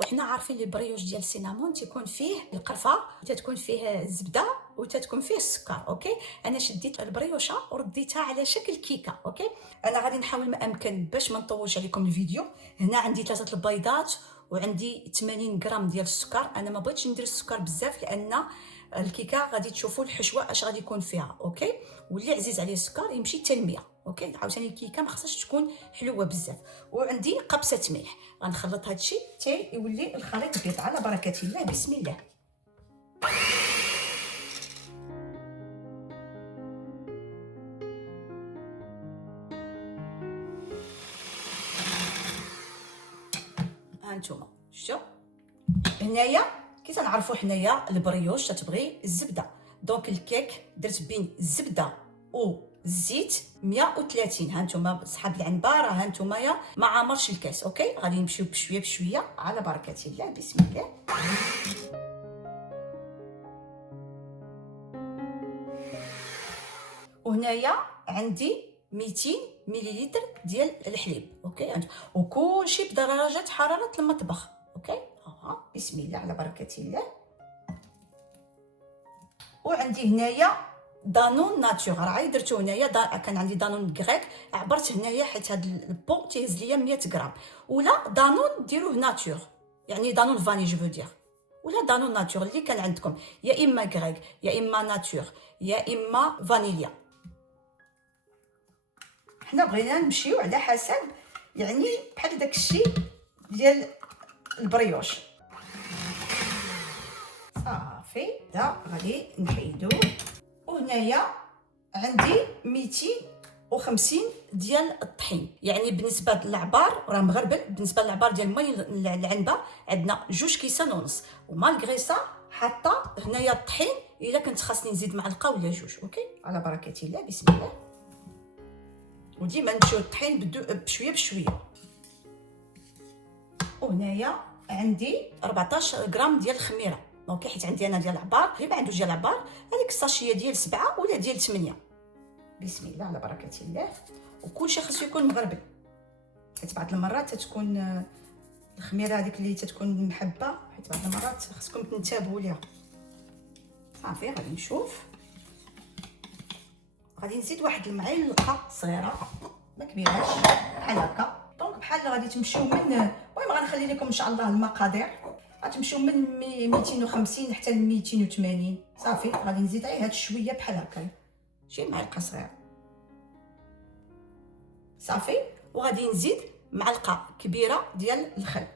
وحنا عارفين لي بريوش ديال السينامون تيكون فيه القرفه وتتكون فيه الزبده وتتكون فيه السكر. اوكي، انا شديت البريوشه ورديتها على شكل كيكه. اوكي، انا غادي نحاول ما امكن باش ما نطولش عليكم الفيديو. هنا عندي 3 البيضات وعندي 80 غرام ديال السكر. انا ما بغيتش ندير السكر بزاف لان الكيكه غادي تشوفوا الحشوه اش غادي يكون فيها. اوكي، واللي عزيز عليه السكر يمشي حتى ل100. اوكي، عاوتاني الكيكه ما خصهاش تكون حلوه بزاف. وعندي قبصه ملح، غنخلط هادشي حتى يولي الخليط بيض على بركه الله. بسم الله. هانتوما شفتوا هنايا كي تنعرفوا حنايا البريوش تتبغي الزبده. دونك الكيك درت بين الزبده والزيت 130. هانتوما صحاب العنبه راه هانتوما يا ما عامرش الكاس. اوكي، غادي نمشيو بشويه بشويه على بركه الله. بسم الله. وهنايا عندي 200 مليلتر ديال الحليب. اوكي، وكلشي بدرجه حراره المطبخ. اوكي، بسم الله على بركه الله. وعندي هنايا دانون ناتور، راه درتو هنايا كان عندي دانون غريك، عبرت هنايا حيت هاد البون تيهز ليا 100 غرام. ولا دانون ديروه ناتور، يعني دانون فاني جو دير، ولا دانون ناتور اللي كان عندكم، يا اما غريك يا اما ناتور يا اما فانيليا. حنا بغينا نمشيو على حسب يعني بحال داك الشيء ديال البريوش. صافي دا غادي نحيدو. وهنايا عندي 250 ديال الطحين، يعني بالنسبه للعبار راه مغربل. بالنسبه للعبار ديال مي العنبه عندنا 2 كيسان ونص. ومالغري سا حاطه هنايا الطحين الا كنت خاصني نزيد معلقه ولا 2. اوكي، على بركه الله. بسم الله. وديما نمشيو الطحين بشويه بشويه. وهنايا عندي 14 غرام ديال الخميره. اوكي، حيت عندي انا ديال العبار، اللي ما عندوش ديال العبار هذيك الساشيه ديال 7 ولا ديال 8. بسم الله على بركه الله. وكلشي خصو يكون مغربل، حيت بعض المرات تتكون الخميره هذيك اللي تتكون محبه، حيت بعض المرات خصكم تنتبهوا ليها. صافي غادي نشوف، غادي نزيد واحد المعلقه صغيره ما كبيراش بحال هكا. دونك بحال غادي تمشيو من، المهم غنخلي لكم ان شاء الله المقادير، غتمشيو من 250 حتى ل 280. صافي غادي نزيد غير هاد شويه بحال هكا، شي معلقه صغيره. صافي، وغادي نزيد معلقه كبيره ديال الخل.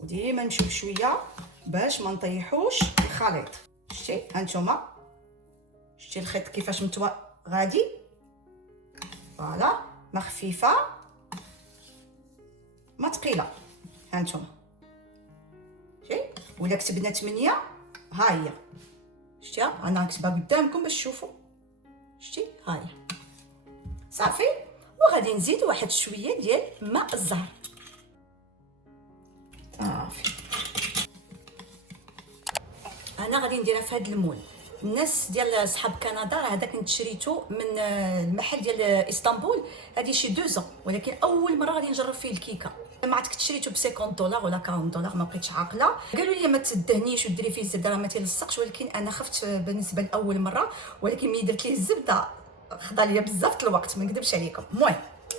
وديما نمشيو بشويه باش ما نطيحوش الخليط. شتي هانتوما، شتي الخيط كيفاش متوا غادي، فوالا، ما خفيفه ما ثقيله. هانتوما شتي، ولا كتبنا 8 ها هي، شتي انا كتبها قدامكم باش تشوفوا. شتي ها هي. صافي، وغادي نزيد واحد شويه ديال ماء الزهر. صافي، انا غادي نديرها في هذا المول. الناس ديال صحاب كندا راه هذا كنت شريته من المحل ديال اسطنبول، هذه شي 2 ولكن اول مره غادي نجرب فيه الكيكه. ما عرفت كنت شريته ب 50 دولار ولا 40 دولار، ما بقيتش عاقله. قالوا لي ما تدهنيش وديري فيه الزبده راه ما تيلصقش، ولكن انا خفت بالنسبه لاول مره. ولكن ملي درت ليه الزبده خدا ليا بزاف الوقت، ما نكذبش عليكم. المهم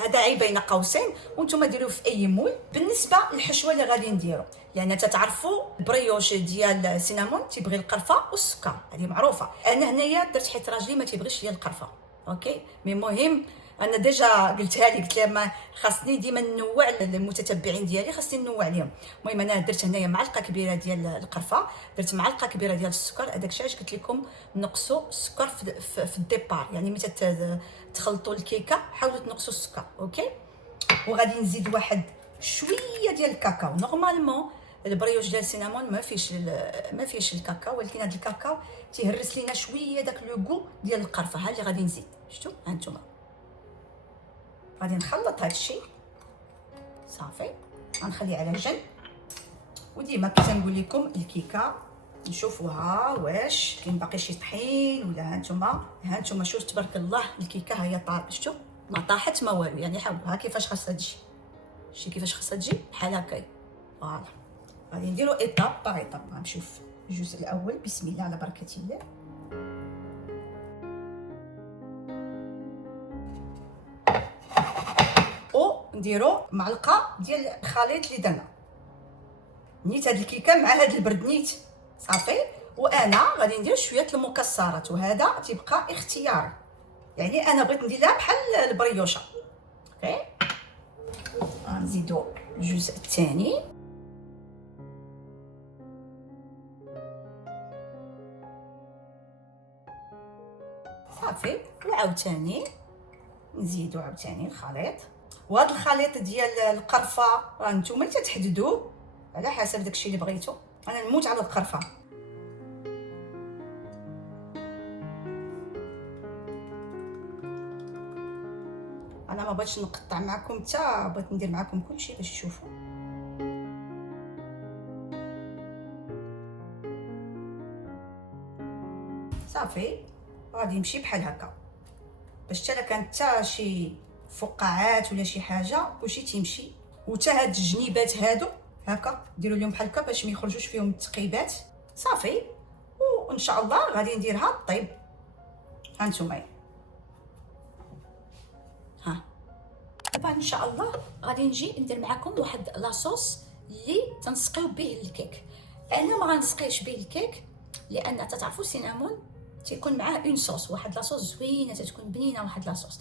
هذا عيب بين قوسين، وانتم ديروه في اي مول. بالنسبه للحشوه اللي غادي نديرو، لان تتعرفوا البريوش ديال السينامون تيبغي القرفه والسكر، هذه معروفه. انا هنايا درت حيت راجلي ما تيبغيش ليا القرفه. اوكي، مي المهم انا ديجا قلتها لي، قلت لها ما خاصني ديما ننوع المتتبعين ديالي، خاصني ننوع لهم. المهم انا درت هنايا معلقه كبيره ديال القرفه، درت معلقه كبيره ديال السكر. هذاك الشيء علاش قلت لكم نقصوا السكر في الديبار، يعني متى تخلطوا الكيكه حاولوا تنقصوا السكر. اوكي، وغادي نزيد واحد شويه ديال الكاكاو. نورمالمون البريوش ديال السينامون ما فيش الكاكاو، ولكن هذا الكاكاو تيهرس لينا شويه داك لو غو ديال القرفه. ها اللي غادي نزيد، شفتوا هانتوما. غادي نخلط هذا الشيء. صافي غنخليه على جنب. وديما كي تنقول لكم الكيكه نشوفوها واش كاين باقي شي طحين ولا. هانتوما شوف تبارك الله الكيكه هي طارت، شفتوا ما طاحت ما والو، يعني حاولوا. ها كيفاش خاصها تجي، شتي كيفاش خاصها تجي بحال هكا. فوالا غادي نديرو ايطاب باغ ايطاب. غنمشيو في الجزء الاول. بسم الله على بركه الله. نديرو معلقه ديال الخليط اللي درنا. نيت هاد الكيكه مع هاد البرد نيت صافي. وانا غادي ندير شويه المكسرات، وهذا تيبقى اختياري، يعني انا بغيت نديرها بحال البريوشه. اوكي غنزيدو الجزء الثاني. صافي وعاوتاني نزيدو عاوتاني الخليط. وهذا الخليط ديال القرفه راه نتوما اللي تحددوه على حسب داكشي اللي بغيتو. انا نموت على القرفه. انا ما بغيتش نقطع معكم حتى، بغيت ندير معكم كلشي باش تشوفوا. صافي غادي نمشي بحال هكا باش حتى كانت حتى شي فقاعات ولا شي حاجه كلشي تيمشي. وتا هاد الجنيبات هادو هكا ديروا لهم بحال هكا باش ما يخرجوش فيهم التقيبات. صافي وان شاء الله غادي نديرها طيب. ها نتوما ها دابا ان شاء الله غادي نجي ندير معكم واحد لاصوص اللي تنسقيو به الكيك. انا ما غنسقيش به الكيك لان تعرفوا السينامون تيكون معاه اون صوص، واحد لاصوص زوينه تتكون بنينه واحد لاصوص.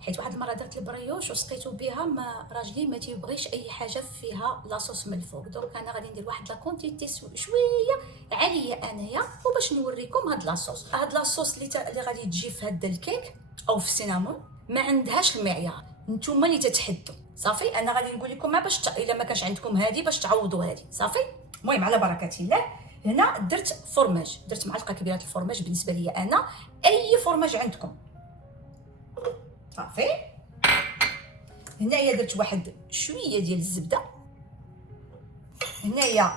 حيت واحد المره درت البريوش وسقيتو بها، ما راجلي ما تيبغيش اي حاجه فيها لاصوص من الفوق. دونك انا غادي ندير واحد لا كونتيتي شويه عاليه انايا وباش نوريكم هاد لاصوص. هاد لاصوص اللي غادي تجي في هاد الكيك او في السينامون ما عندهاش المعيار، نتوما اللي تتحدوا. صافي انا غادي نقول لكم باش الا ما كانش عندكم هذه باش تعوضوا هذه. صافي المهم على بركه الله. هنا درت فرماج، درت معلقه كبيره الفرماج بالنسبه لي انا، اي فرماج عندكم. صافي هنايا درت واحد شويه ديال الزبده، هنايا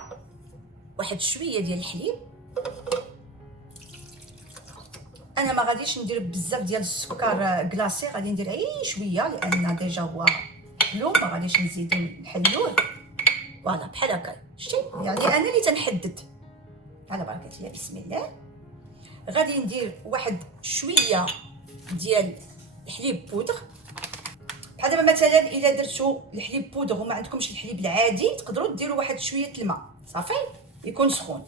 واحد شويه ديال الحليب. انا ما غاديش ندير بزاف ديال السكر كلاصي، غادي ندير غير شويه لان ديجا هو حلو، ما غاديش نزيدو نحلوه. فوالا بحال هكا شتي، يعني انا اللي تنحدد. على بركه الله. بسم الله. غادي ندير واحد شويه ديال الحليب بودغ. بحال دابا مثلا الا درتو الحليب بودغ وما عندكمش الحليب العادي تقدروا ديروا واحد شويه الماء صافي يكون سخون.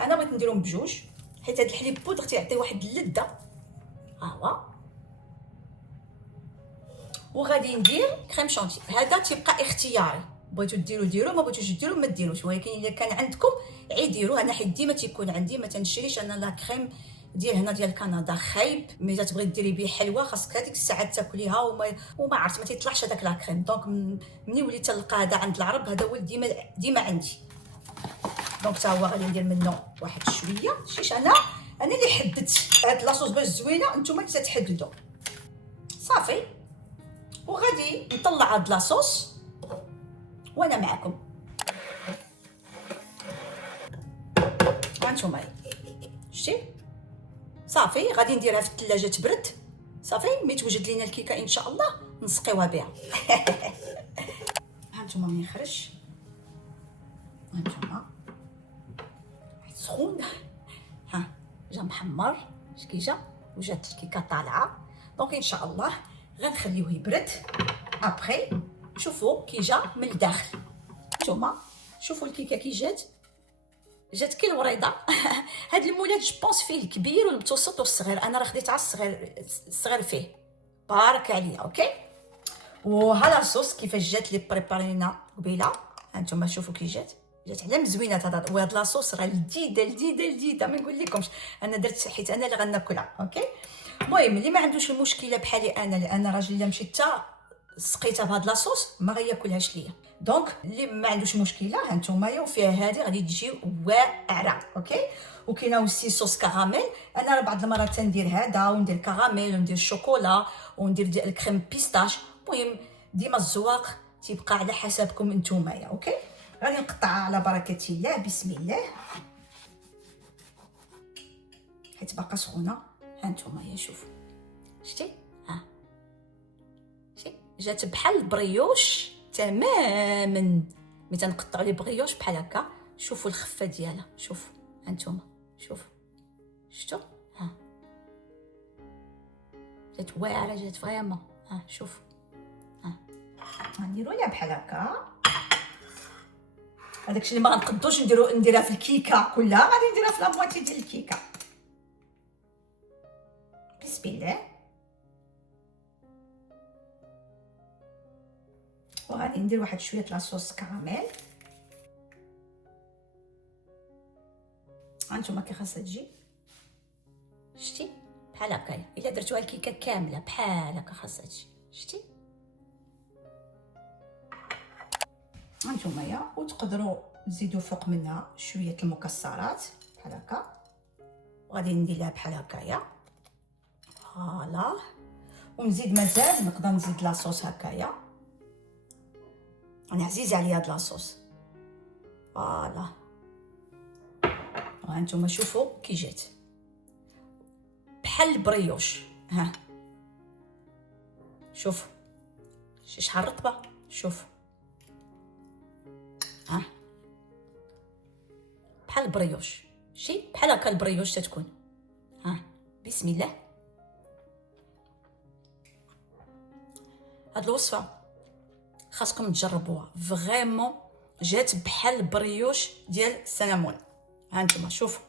انا بغيت نديرهم بجوج حيت هذا الحليب بودغ تيعطي واحد اللذه. ها هو. وغادي ندير كريم شانتي. هذا تيبقى اختياري، بغيتو ديروا ما بغيتوش ديروا ما ديروش، ولكن الا كان عندكم عي ديروا. انا حيت ديما تيكون عندي، ما تنشريش انا لا كريم ديال هنا ديال كندا خايب. ملي تبغي ديري به حلوه خاصك هذيك الساعه تاكليها وما عرفت ما تيطلعش هذاك لا كريم. دونك ملي وليت تلقى هذا عند العرب هذا هو ديما عندي. دونك حتى هو غادي ندير منه واحد شويه. شيش انا اللي حددت هاد لاصوص باش زوينه، نتوما اللي تحددوا. صافي وغادي نطلع هاد لاصوص وانا معكم. هانتوما شتي صافي غادي نديرها في الثلاجه تبرد. صافي ملي توجد لينا الكيكه ان شاء الله نسقيوها بها. هانتوما ملي يخرج، هانتوما سخون، ها جا محمر كي جا وجات الكيكه طالعه. دونك ان شاء الله غنخليوه يبرد. ابري شوفوا كي جا من الداخل. نتوما شوفوا الكيكه كي جات كي الوريضه. هاد المولات جوبونس فيه الكبير والمتوسط والصغير، انا راه خديت على الصغير فيه. بارك عليا. اوكي وها لاصوص كيفاش جات لي بريبارينا قبيله. هانتوما شوفوا كي جات على مزوينات. وهاد لاصوص راه لذيذه ما نقول لكمش. انا درت حيت انا اللي غناكلها. اوكي المهم اللي ما عندوش المشكله بحالي انا، لان راجل الا مشيت حتى سقيتها بهاد لاصوص ما غياكلهاش ليا. دونك اللي ما عندوش مشكله هانتوما وفيها هذه غادي تجي واعره. اوكي وكاينه اوسي صوص كراميل. انا راه بعض المرات تندير هذا وندير كراميل وندير الشوكولا وندير ديال الكريم بيستاش. المهم ديما الزواق تيبقى على حسابكم نتوما. اوكي غادي نقطعها على بركه الله. بسم الله. حيت باقا سخونه. هانتوما شوفوا شتي ها شتي جات بحال البريوش تماما. ملي تنقطعوا لي بغيوش بحال هكا. شوفوا الخفه ديالها، شوفوا هانتوما، شوفوا شفتوا؟ ها جات واعره، جات فريمون. ها شوفوا، ها غنديروا ليها بحال هكا. هذاك الشيء اللي ما غنقدوش نديرها في الكيكه كلها، غادي نديرها في لامواتي ديال الكيكه. بسم الله. وغادي ندير واحد شويه لاصوص كراميل. هانتوما كي خاصها تجي، شتي بحال هكايا. الا درتوها الكيكه كامله بحال هكا خاصها تجي، شتي هانتوما يا. وتقدروا تزيدوا فوق منها شويه المكسرات بحال هكا. وغادي ندير لها بحال هكايا، فوالا. ونزيد مازال نقدر نزيد لاصوص هكايا. انا عزيز عليا هاد لاصوص، فوالا. وهانتوما شوفوا كي جات بحال البريوش. ها شوفوا شحال رطبه، شوفوا ها بحال البريوش، شي بحال هكا البريوش تتكون. ها بسم الله. هاد الوصفه خاصكم تجربوها، فريمون جات بحال البريوش ديال السينامون. هانتوما شوفوا،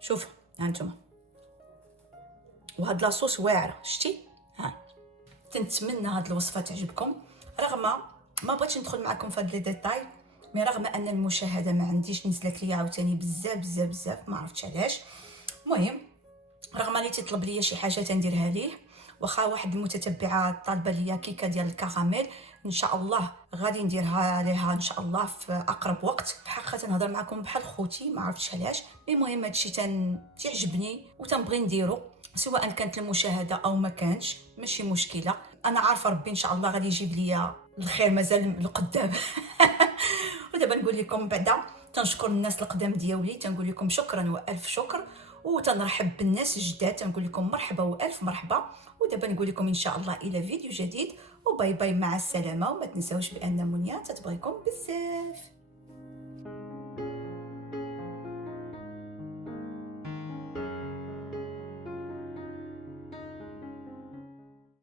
شوفوا هانتوما. وهاد لاصوص واعره، شتي؟ ها تنتمنى هاد الوصفه تعجبكم. رغم ما بغيتش ندخل معكم في هاد لي ديتاي، مي رغم ان المشاهده ما عنديش، نزلت ليا عاوتاني بزاف بزاف بزاف، ما عرفتش علاش. المهم رغم اللي تيطلب ليا شي حاجه تنديرها ليه. واخا واحد المتتبعه طالبه ليا كيكه ديال الكراميل، ان شاء الله غادي نديرها ليها ان شاء الله في اقرب وقت. بحق تنهضر معكم بحال خوتي، ما عرفتش علاش. المهم هادشي تيعجبني وتنبغي نديرو، سواء كانت المشاهده او ما كانش، ماشي مشكله. انا عارفه ربي ان شاء الله غادي يجيب ليا الخير مازال لقدام. ودابا نقول لكم بعدا تنشكر الناس القدام ديالي، تنقول لكم شكرا والف شكر. وتنرحب بالناس الجداد، تنقول لكم مرحبا والف مرحبا. ودابا نقول لكم ان شاء الله الى فيديو جديد، وباي باي مع السلامه. وما تنساوش بان منيا تتبغيكم بزاف.